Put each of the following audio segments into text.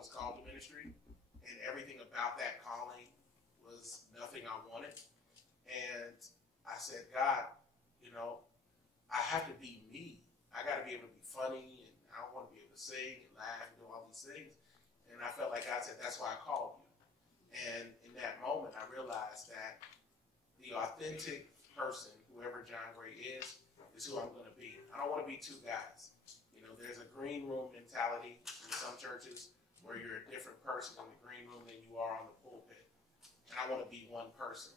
was called to ministry, and everything about that calling was nothing I wanted. And I said, God, you know, I have to be me. I got to be able to be funny, and I want to be able to sing and laugh and do all these things. And I felt like God said, that's why I called you. And in that moment, I realized that the authentic person, whoever John Gray is who I'm going to be. I don't want to be two guys. You know, there's a green room mentality in some churches where you're a different person in the green room than you are on the pulpit. And I want to be one person.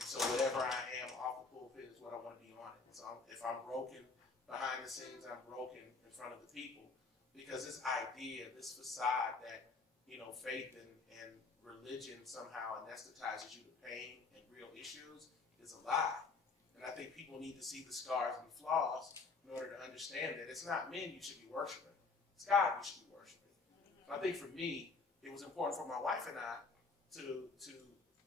And so whatever I am off the pulpit is what I want to be on it. So if I'm broken behind the scenes, I'm broken in front of the people. Because this idea, this facade that, you know, faith and religion somehow anesthetizes you to pain and real issues is a lie. And I think people need to see the scars and the flaws in order to understand that it's not men you should be worshiping. It's God you should be worshiping. I think for me, it was important for my wife and I to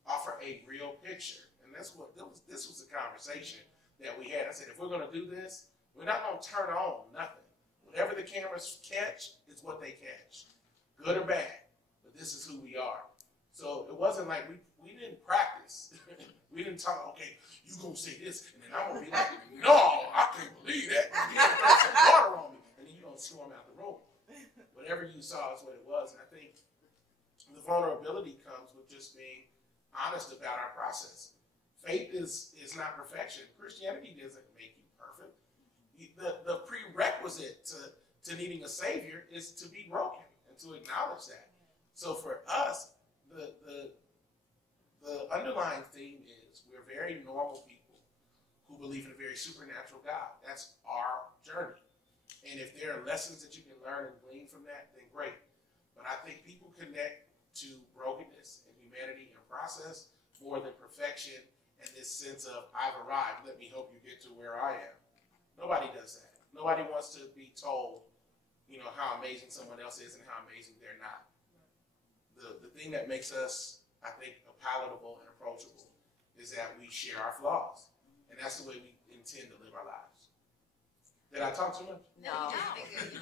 offer a real picture. And this was the conversation that we had. I said, if we're going to do this, we're not going to turn on nothing. Whatever the cameras catch is what they catch, good or bad. But this is who we are. So it wasn't like we didn't practice. We didn't talk, okay, you going to say this, and then I'm going to be like, no, I can't believe that. You're going to throw some water on me, and then you're going to storm out the room. Whatever you saw is what it was. And I think the vulnerability comes with just being honest about our process. Faith is not perfection. Christianity doesn't make you perfect. The prerequisite to needing a Savior is to be broken and to acknowledge that. So for us, the underlying theme is we're very normal people who believe in a very supernatural God. That's our journey. And if there are lessons that you can learn and glean from that, then great. But I think people connect to brokenness and humanity and process more than perfection and this sense of, I've arrived, let me help you get to where I am. Nobody does that. Nobody wants to be told, you know, how amazing someone else is and how amazing they're not. The thing that makes us, I think, palatable and approachable is that we share our flaws. And that's the way we intend to live our lives. Did I talk too much? No.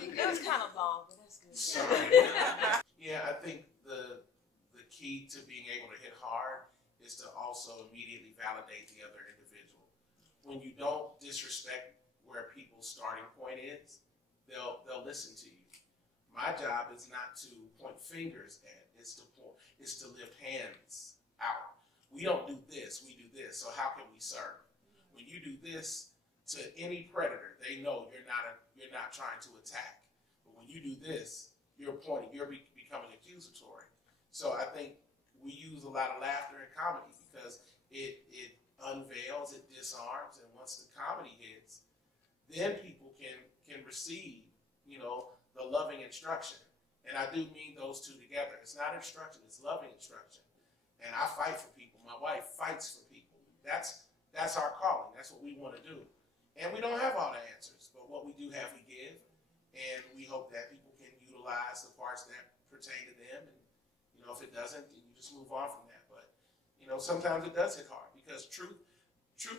It was kind of long, but that's good. Sorry. Yeah, I think the key to being able to hit hard is to also immediately validate the other individual. When you don't disrespect where people's starting point is, they'll listen to you. My job is not to point fingers at, it's to lift hands out. We don't do this, we do this, so how can we serve? When you do this to any predator, they know you're not trying to attack. But when you do this, you're becoming accusatory. So I think we use a lot of laughter in comedy because it unveils, it disarms, and once the comedy hits, then people can receive, you know, the loving instruction. And I do mean those two together. It's not instruction, it's loving instruction. And I fight for people. My wife fights for people. That's our calling. That's what we want to do. And we don't have all the answers, but what we do have, we give. And we hope that people can utilize the parts that pertain to them. And, you know, if it doesn't, then you just move on from that. But, you know, sometimes it does hit hard because truth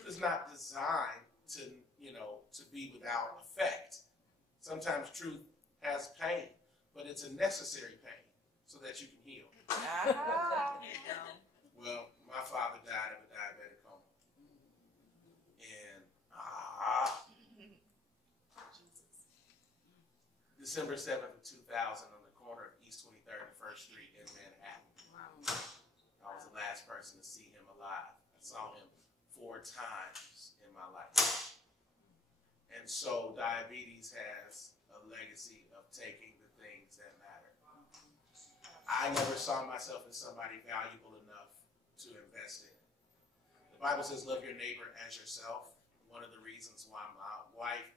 is not designed to, you know, to be without effect. Sometimes truth has pain, but it's a necessary pain so that you can heal. Well, my father died of a diabetic coma. And December 7th of 2000 on the corner of East 23rd and 1st Street in Manhattan. I was the last person to see him alive. I saw him 4 times in my life. And so diabetes has a legacy of taking the things that matter. I never saw myself as somebody valuable enough to invest in. The Bible says, love your neighbor as yourself. One of the reasons why my wife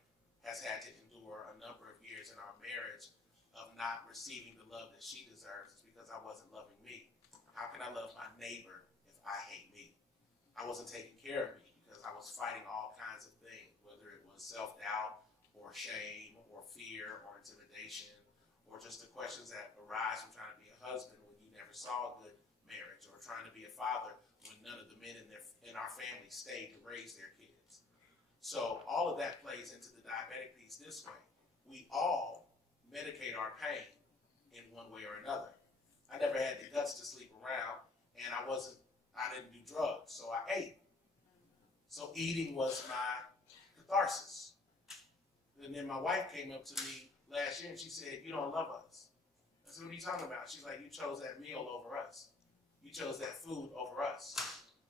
has had to endure a number of years in our marriage of not receiving the love that she deserves is because I wasn't loving me. How can I love my neighbor if I hate me? I wasn't taking care of me because I was fighting all kinds of things, whether it was self-doubt or shame or fear or intimidation or just the questions that arise from trying to be a husband when you never saw a good marriage or trying to be a father when none of the men in our family stayed to raise their kids. So all of that plays into the diabetic piece this way. We all medicate our pain in one way or another. I never had the guts to sleep around, and I didn't do drugs, so I ate. So eating was my catharsis. And then my wife came up to me last year and she said, "You don't love us." I said, "What are you talking about?" She's like, "You chose that meal over us. You chose that food over us.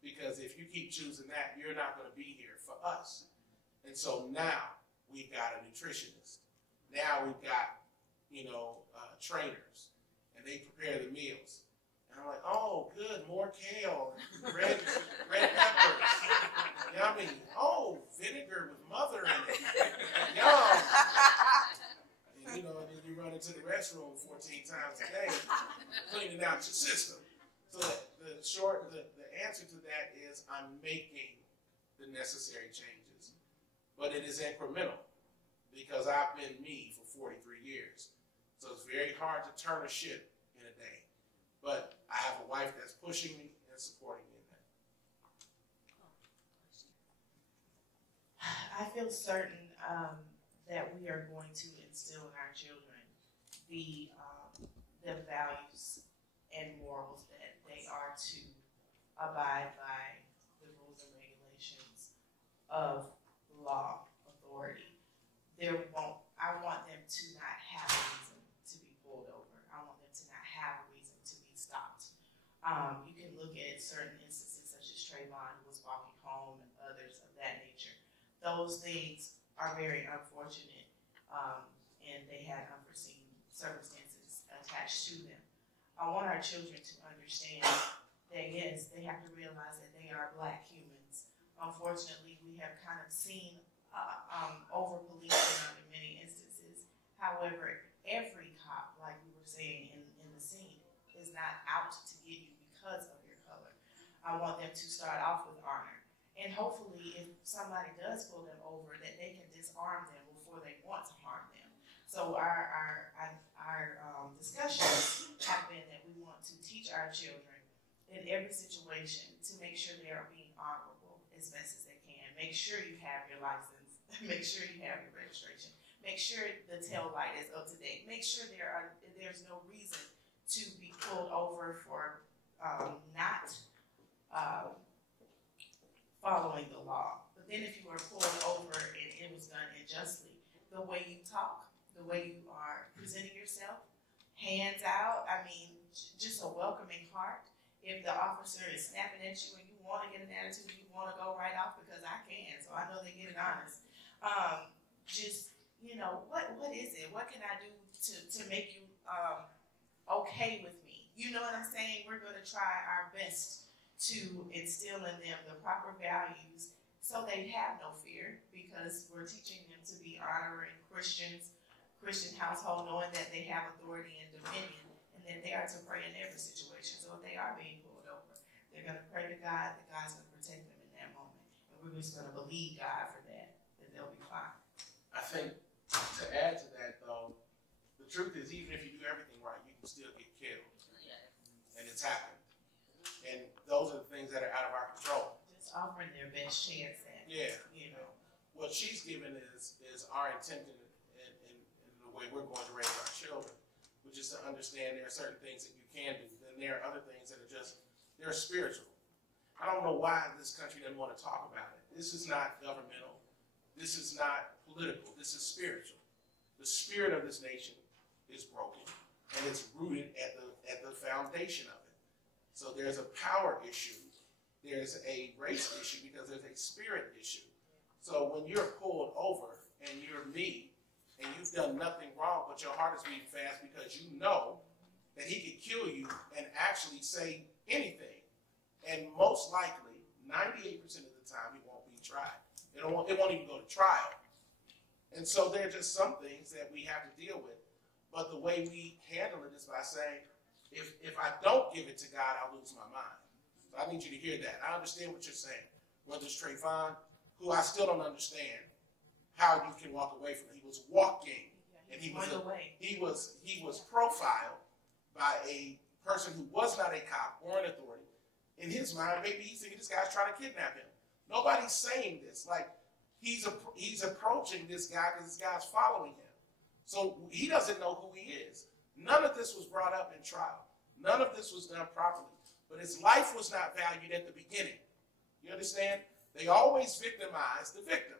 Because if you keep choosing that, you're not going to be here for us." And so now we've got a nutritionist. Now we've got, trainers, and they prepare the meals. And I'm like, "Oh, good, more kale, red peppers, yummy. Oh, vinegar with mother in it, yum." And, and then you run into the restroom 14 times a day, cleaning out your system. So the answer to that is I'm making the necessary changes, but it is incremental because I've been me for 43 years. So it's very hard to turn a ship in a day. But I have a wife that's pushing me and supporting me in that. I feel certain that we are going to instill in our children the values and morals that they are to abide by the rules and regulations of law, authority. I want them to not have a reason to be pulled over. I want them to not have a reason to be stopped. You can look at certain instances such as Trayvon, who was walking home, and others of that nature. Those things are very unfortunate, and they had unforeseen circumstances attached to them. I want our children to understand that, yes, they have to realize that they are Black humans. Unfortunately, we have kind of seen over-policing in many instances. However, every cop, like we were saying in the scene, is not out to get you because of your color. I want them to start off with honor. And hopefully, if somebody does pull them over, that they can disarm them before they want to harm them. So our discussions have been that we want to teach our children in every situation to make sure they are being honorable as best as they can. Make sure you have your license. Make sure you have your registration. Make sure the tail light is up to date. Make sure there's no reason to be pulled over for not following the law. But then if you were pulled over and it was done unjustly, the way you talk, the way you are presenting yourself, hands out, just a welcoming heart. If the officer is snapping at you and you want to get an attitude, you want to go right off because I can, so I know they get it honest. What is it? What can I do to make you okay with me? You know what I'm saying? We're going to try our best to instill in them the proper values so they have no fear, because we're teaching them to be honoring Christian household, knowing that they have authority and dominion, and that they are to pray in every situation. So if they are being pulled over, they're going to pray to God that God's going to protect them in that moment. And we're just going to believe God for that they'll be fine. I think to add to that, though, the truth is even if you do everything right, you can still get killed. And it's happened. And those are the things that are out of our control. Just offering their best chance at it. Yeah. What she's given is our intention in the way we're going to raise our children, which is to understand there are certain things that you can do, and there are other things that they're spiritual. I don't know why this country doesn't want to talk about it. This is not governmental. This is not political. This is spiritual. The spirit of this nation is broken, and it's rooted at the foundation of it. So there's a power issue. There's a race issue because there's a spirit issue. So when you're pulled over and you're me and you've done nothing wrong, but your heart is beating fast because you know that he could kill you and actually say anything. And most likely, 98% of the time, he won't be tried. It won't even go to trial. And so there are just some things that we have to deal with. But the way we handle it is by saying, if I don't give it to God, I'll lose my mind. So I need you to hear that. I understand what you're saying. Whether it's Trayvon, who I still don't understand how you can walk away from it. He was walking, and he was profiled by a person who was not a cop or an authority. In his mind, maybe he's thinking this guy's trying to kidnap him. Nobody's saying this. Like, he's approaching this guy because this guy's following him. So he doesn't know who he is. None of this was brought up in trial. None of this was done properly. But his life was not valued at the beginning. You understand? They always victimize the victim.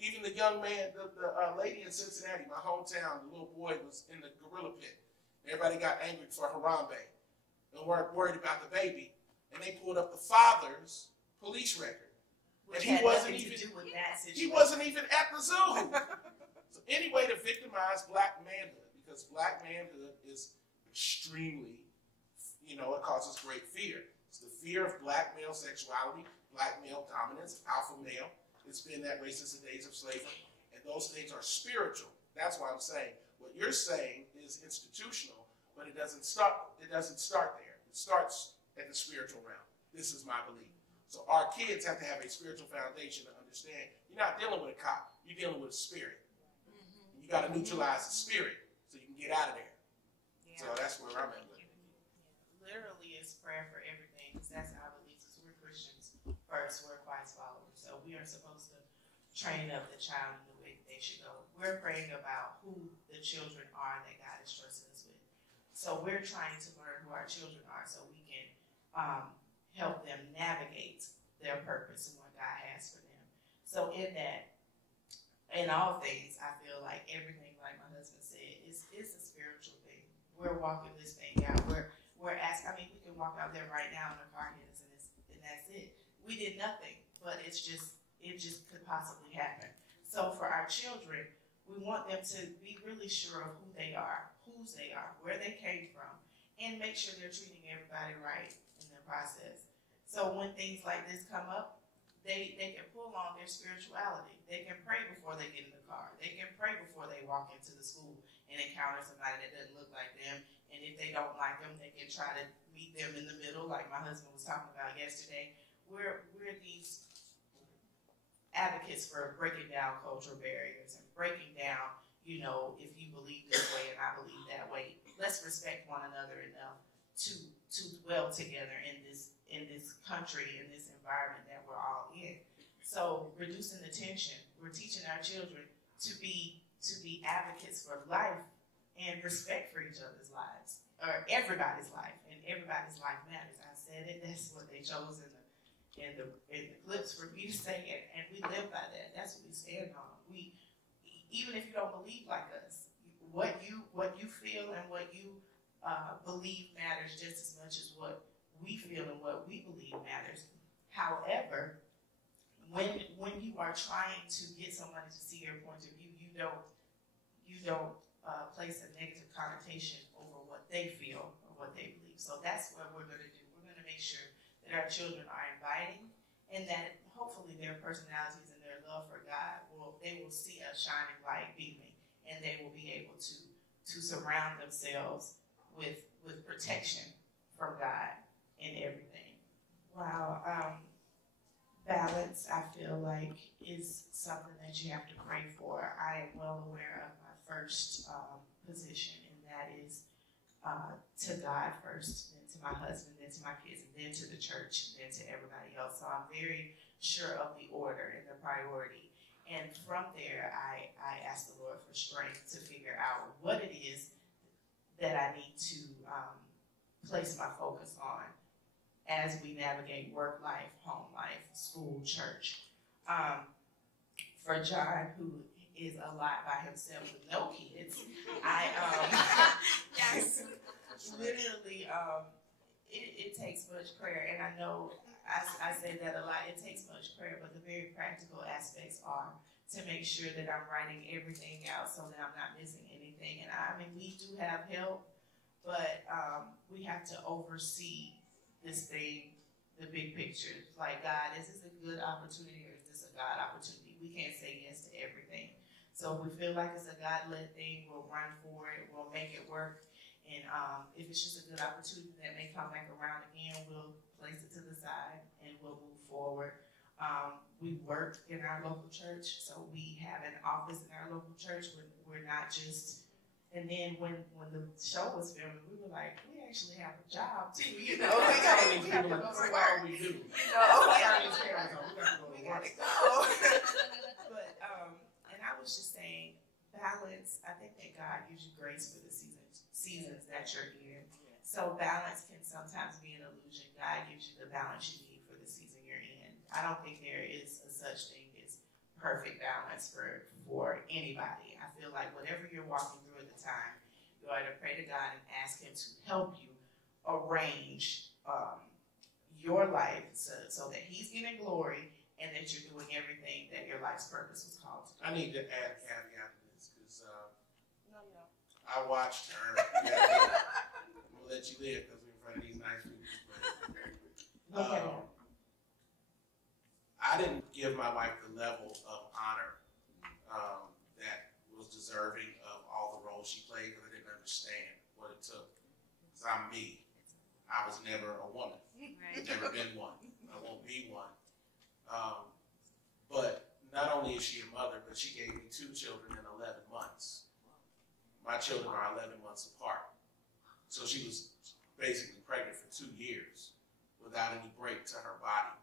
Even the young man, the lady in Cincinnati, my hometown, the little boy was in the gorilla pit. Everybody got angry for Harambe and weren't worried about the baby. And they pulled up the father's police record. Which and he wasn't even at the zoo. So any way to victimize black manhood, because black manhood is extremely, it causes great fear. It's the fear of black male sexuality, black male dominance, alpha male. It's been that way since the days of slavery. And those things are spiritual. That's why I'm saying what you're saying is institutional, but it doesn't start there. It starts at the spiritual realm. This is my belief. So our kids have to have a spiritual foundation to understand you're not dealing with a cop, you're dealing with a spirit. And you got to neutralize the spirit so you can get out of there. Yeah. So that's where I'm at with it. Literally, it's prayer for everything, because that's our belief. We're Christians first, we're Christ followers. So we are supposed to train up the child in the way that they should go. We're praying about who the children are that God is trusting us with. So we're trying to learn who our children are so we can help them navigate their purpose and what God has for them. So in all things, I feel like everything, like my husband said, is a spiritual thing. We're walking this thing out. We're asking. We can walk out there right now in the car hits and that's it. We did nothing, but it just could possibly happen. So for our children, we want them to be really sure of who they are, whose they are, where they came from, and make sure they're treating everybody right in the process. So when things like this come up, they can pull on their spirituality. They can pray before they get in the car. They can pray before they walk into the school and encounter somebody that doesn't look like them. And if they don't like them, they can try to meet them in the middle, like my husband was talking about yesterday. We're these advocates for breaking down cultural barriers and breaking down, if you believe this way and I believe that way, let's respect one another enough to dwell together in this country, in this environment that we're all in. So reducing the tension, we're teaching our children to be advocates for life and respect for each other's lives, or everybody's life, and everybody's life matters. I said it. That's what they chose in the clips for me to say, and we live by that. That's what we stand on. Even if you don't believe like us, what you feel and what you believe matters just as much as what we feel and what we believe matters. However, when you are trying to get somebody to see your point of view, you don't place a negative connotation over what they feel or what they believe. So that's what we're going to do. We're going to make sure that our children are inviting, and that hopefully their personalities and their love for God they will see a shining light beaming, and they will be able to surround themselves with protection from God in everything. Wow. Balance, I feel like, is something that you have to pray for. I am well aware of my first position, and that is to God first, then to my husband, then to my kids, and then to the church, and then to everybody else. So I'm very sure of the order and the priority. And from there, I ask the Lord for strength to figure out what it is that I need to place my focus on as we navigate work life, home life, school, church. For John, who is a lot by himself with no kids, yes, literally, it takes much prayer, and I know I say that a lot. It takes much prayer, but the very practical aspects are to make sure that I'm writing everything out so that I'm not missing anything. And we do have help, but we have to oversee this thing, the big picture. Like, God, is this a good opportunity or is this a God opportunity? We can't say yes to everything. So if we feel like it's a God-led thing, we'll run for it, we'll make it work. And if it's just a good opportunity that may come back around again, we'll place it to the side and we'll move forward. We work in our local church, so we have an office in our local church. We're not just, and then when the show was filming, we were like, we actually have a job too, We have to go to work. We do. We gotta go. But and I was just saying, balance. I think that God gives you grace for the seasons that you're in. So balance can sometimes be an illusion. God gives you the balance you need for the season you're in. I don't think there is a such thing as perfect balance for anybody. I feel like whatever you're walking through at the time, you ought to pray to God and ask Him to help you arrange your life so that He's getting glory and that you're doing everything that your life's purpose was called to do. I need to add a caveat to this because No, you don't. I watched her. I'm gonna let you live because we're in front of these nice people. Look at him. I didn't give my wife the level of honor that was deserving of all the roles she played because I didn't understand what it took. Because I'm me. I was never a woman. Right. Never been one. I won't be one. But not only is she a mother, but she gave me 2 children in 11 months. My children are 11 months apart. So she was basically pregnant for 2 years without any break to her body.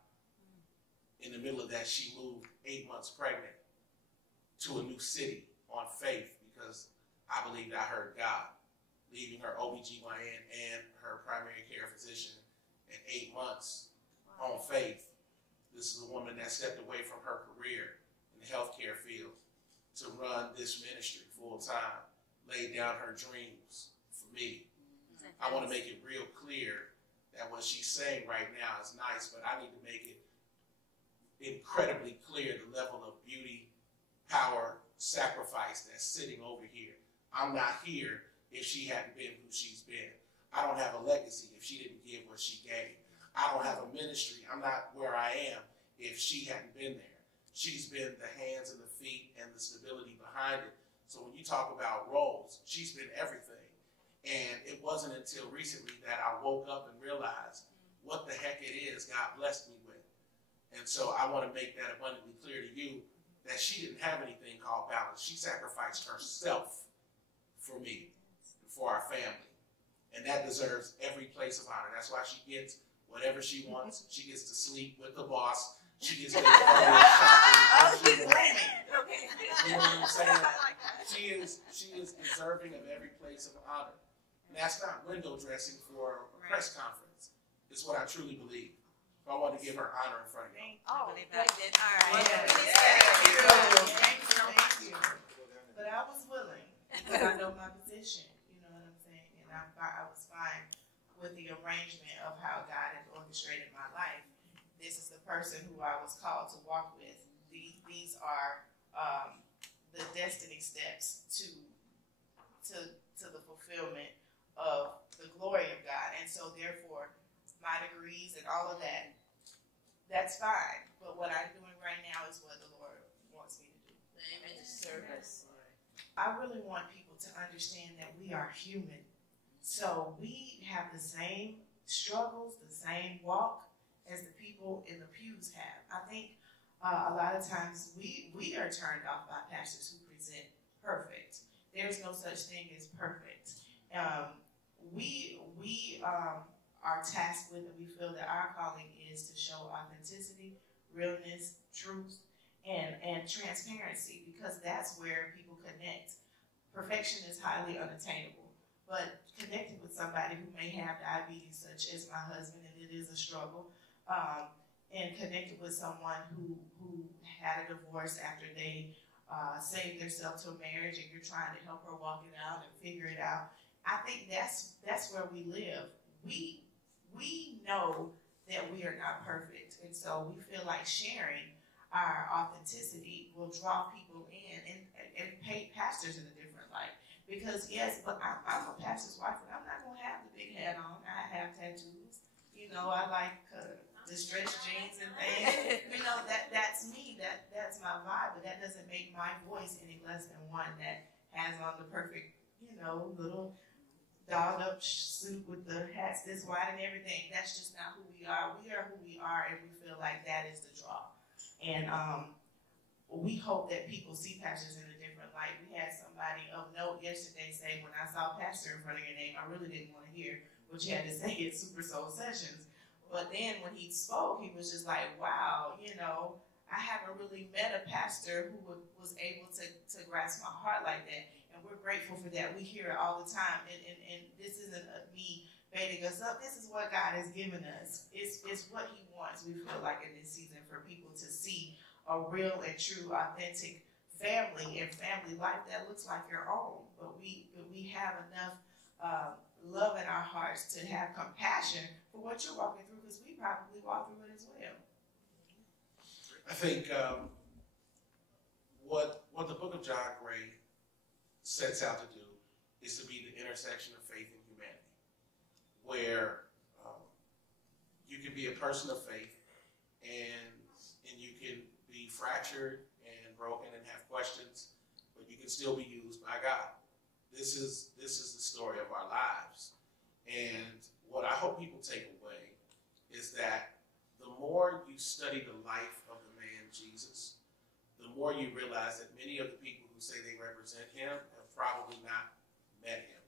In the middle of that, she moved 8 months pregnant to a new city on faith because I believed I heard God, leaving her OBGYN and her primary care physician in 8 months on faith. This is a woman that stepped away from her career in the healthcare field to run this ministry full time, laid down her dreams for me. I want to make it real clear that what she's saying right now is nice, but I need to make it incredibly clear the level of beauty, power, sacrifice that's sitting over here. I'm not here if she hadn't been who she's been. I don't have a legacy if she didn't give what she gave. I don't have a ministry. I'm not where I am if she hadn't been there. She's been the hands and the feet and the stability behind it. So when you talk about roles, she's been everything. And it wasn't until recently that I woke up and realized what the heck it is God blessed me with. And so I want to make that abundantly clear to you that she didn't have anything called balance. She sacrificed herself for me and for our family. And that deserves every place of honor. That's why she gets whatever she wants. She gets to sleep with the boss. She gets to go shopping. You know what I'm saying? She is deserving of every place of honor. And that's not window dressing for a press conference. It's what I truly believe. I want to give her honor in front of you. Oh, believe they that. did. All right. Thank you. But I was willing because I know my position. You know what I'm saying? And I was fine with the arrangement of how God had orchestrated my life. This is the person who I was called to walk with. These are the destiny steps to the fulfillment of the glory of God. And so therefore, my degrees and all of that, that's fine. But what I'm doing right now is what the Lord wants me to do. Amen. Service. I really want people to understand that we are human. So we have the same struggles, the same walk as the people in the pews have. I think a lot of times we are turned off by pastors who present perfect. There's no such thing as perfect. We are tasked with, and we feel that our calling is to show authenticity, realness, truth, and transparency, because that's where people connect. Perfection is highly unattainable, but connecting with somebody who may have diabetes, such as my husband, and it is a struggle, and connected with someone who had a divorce after they saved themselves to a marriage, and you're trying to help her walk it out and figure it out. I think that's where we live. We know that we are not perfect, and so we feel like sharing our authenticity will draw people in and paint pastors in a different light. Because yes, but I'm a pastor's wife, and I'm not going to have the big hat on. I have tattoos. You know, I like the stretch jeans and things. You know, that's me. That's my vibe. But that doesn't make my voice any less than one that has on the perfect, little dolled up suit with the hats this wide and everything. That's just not who we are. We are who we are, and we feel like that is the draw. And we hope that people see pastors in a different light. We had somebody of note yesterday say, when I saw pastor in front of your name, I really didn't want to hear what you had to say at Super Soul Sessions. But then when he spoke, he was just like, wow, I haven't really met a pastor who was able to grasp my heart like that. And we're grateful for that. We hear it all the time. And this isn't me baiting us up. This is what God has given us. It's what he wants, we feel like, in this season, for people to see a real and true, authentic family and family life that looks like your own. But we have enough love in our hearts to have compassion for what you're walking through, because we probably walk through it as well. I think what the book of John Gray sets out to do is to be the intersection of faith and humanity, where you can be a person of faith and you can be fractured and broken and have questions, but you can still be used by God. This is the story of our lives. And what I hope people take away is that the more you study the life of the man Jesus, the more you realize that many of the people who say they represent him have probably not met him.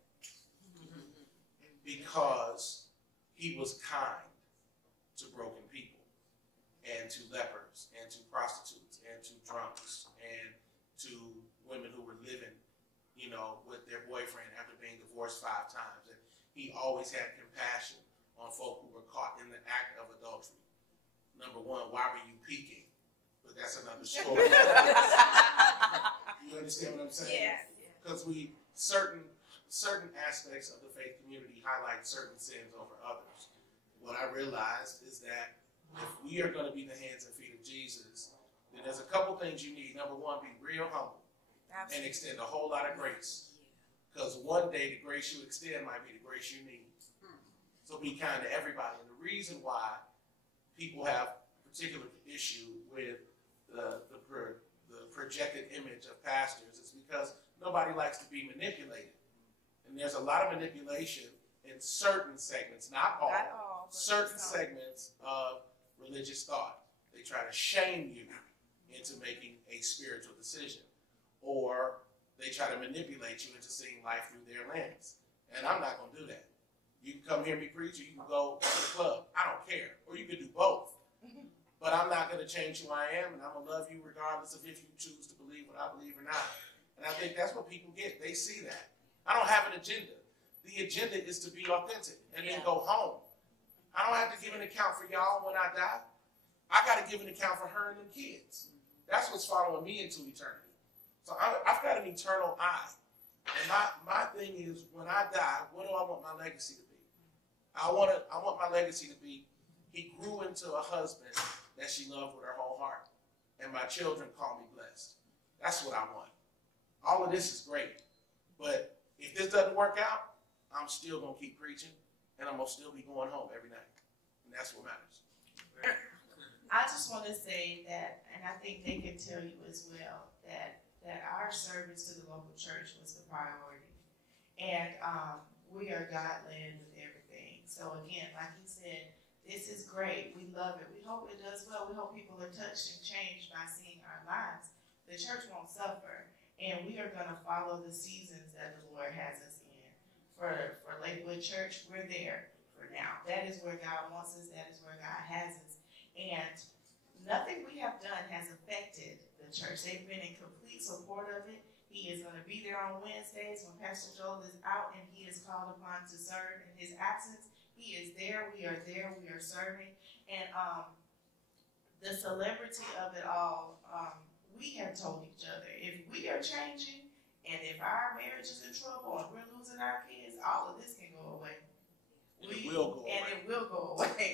Because he was kind to broken people, and to lepers, and to prostitutes, and to drunks, and to women who were living, with their boyfriend after being divorced 5 times. And he always had compassion on folk who were caught in the act of adultery. Number one, why were you peeking? But that's another story. You understand what I'm saying? Yeah. Because certain aspects of the faith community highlight certain sins over others. What I realized is that if we are going to be the hands and feet of Jesus, then there's a couple things you need. Number one, be real humble. Absolutely. And extend a whole lot of grace. Because one day the grace you extend might be the grace you need. So be kind to everybody. And the reason why people have a particular issue with the projected image of pastors is because nobody likes to be manipulated. And there's a lot of manipulation in certain segments, not all, certain segments of religious thought. They try to shame you into making a spiritual decision, or they try to manipulate you into seeing life through their lens. And I'm not going to do that. You can come hear me preach, or you can go to the club. I don't care. Or you can do both. But I'm not going to change who I am, and I'm going to love you regardless of if you choose to believe what I believe or not. And I think that's what people get. They see that. I don't have an agenda. The agenda is to be authentic and then go home. I don't have to give an account for y'all when I die. I got to give an account for her and them kids. That's what's following me into eternity. So I've got an eternal eye. And my thing is, when I die, what do I want my legacy to be? I want my legacy to be, he grew into a husband that she loved with her whole heart. And my children call me blessed. That's what I want. All of this is great. But if this doesn't work out, I'm still going to keep preaching. And I'm going to still be going home every night. And that's what matters. I just want to say that, and I think they can tell you as well, that our service to the local church was the priority. And we are God-led with everything. So again, like he said, this is great. We love it. We hope it does well. We hope people are touched and changed by seeing our lives. The church won't suffer. And we are going to follow the seasons that the Lord has us in. For Lakewood Church, we're there for now. That is where God wants us. That is where God has us. And nothing we have done has affected the church. They've been in complete support of it. He is going to be there on Wednesdays when Pastor Joel is out and he is called upon to serve in his absence. He is there. We are there. We are serving. And the celebrity of it all, we have told each other, if we are changing and if our marriage is in trouble and we're losing our kids, all of this can go away. It will go away.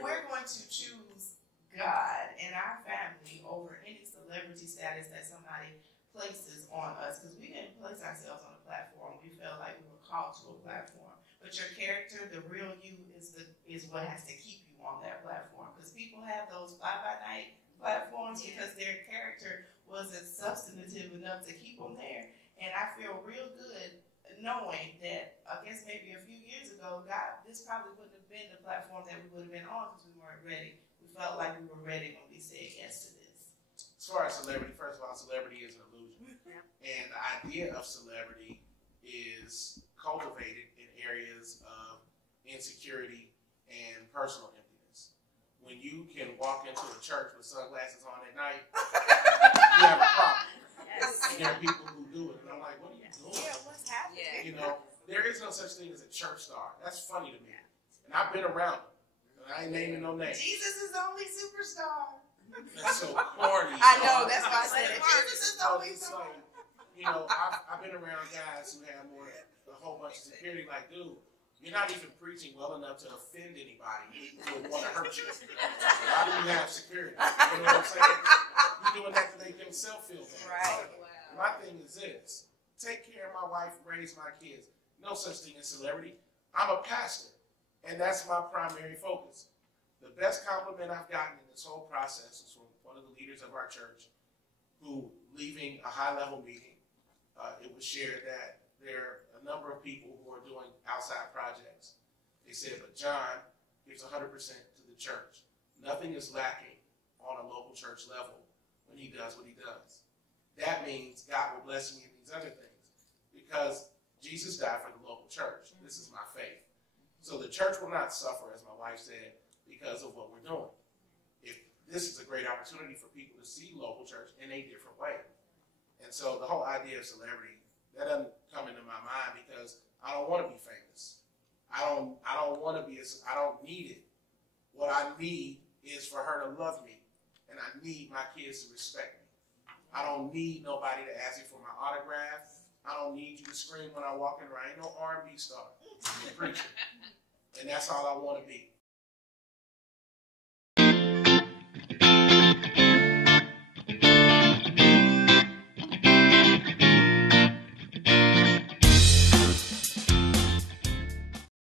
We're going to choose God and our family over any celebrity status that somebody places on us, because we didn't place ourselves on a platform. We felt like we were called to a platform. But your character, the real you, is what has to keep you on that platform. Because people have those fly-by-night platforms because their character wasn't substantive enough to keep them there. And I feel real good knowing that, I guess maybe a few years ago, God, this probably wouldn't have been the platform that we would have been on because we weren't ready. We felt like we were ready when we said yes to this. As far as celebrity, first of all, celebrity is an illusion. And the idea of celebrity is cultivated in areas of insecurity and personal emptiness. When you can walk into a church with sunglasses on at night, you have a problem. Yes. And there are people who do it. And I'm like, what are you doing? Yeah, what's happening? You know, there is no such thing as a church star. That's funny to me. And I've been around them. And I ain't naming no names. Jesus is the only superstar. That's so corny. I know, that's why I said it. Jesus is the only It's superstar. like, you know, I've been around guys who have a whole bunch of security. Like, dude, you're not even preaching well enough to offend anybody who would want to hurt you. Why do you have security? You know what I'm saying? You're doing that to make themselves feel bad. Right. My thing is this: take care of my wife, raise my kids. No such thing as celebrity. I'm a pastor, and that's my primary focus. The best compliment I've gotten in this whole process is from one of the leaders of our church, who, leaving a high-level meeting, it was shared that there are a number of people who are doing outside projects. They said, but John gives 100% to the church. Nothing is lacking on a local church level when he does what he does. That means God will bless me in these other things, because Jesus died for the local church. This is my faith. So the church will not suffer, as my wife said, because of what we're doing. This is a great opportunity for people to see local church in a different way. And so the whole idea of celebrity, that doesn't come into my mind, because I don't want to be famous. I don't want to be, I don't need it. What I need is for her to love me, and I need my kids to respect me. I don't need nobody to ask me for my autograph. I don't need you to scream when I walk in. I ain't no R&B star. I'm a preacher. And that's all I want to be.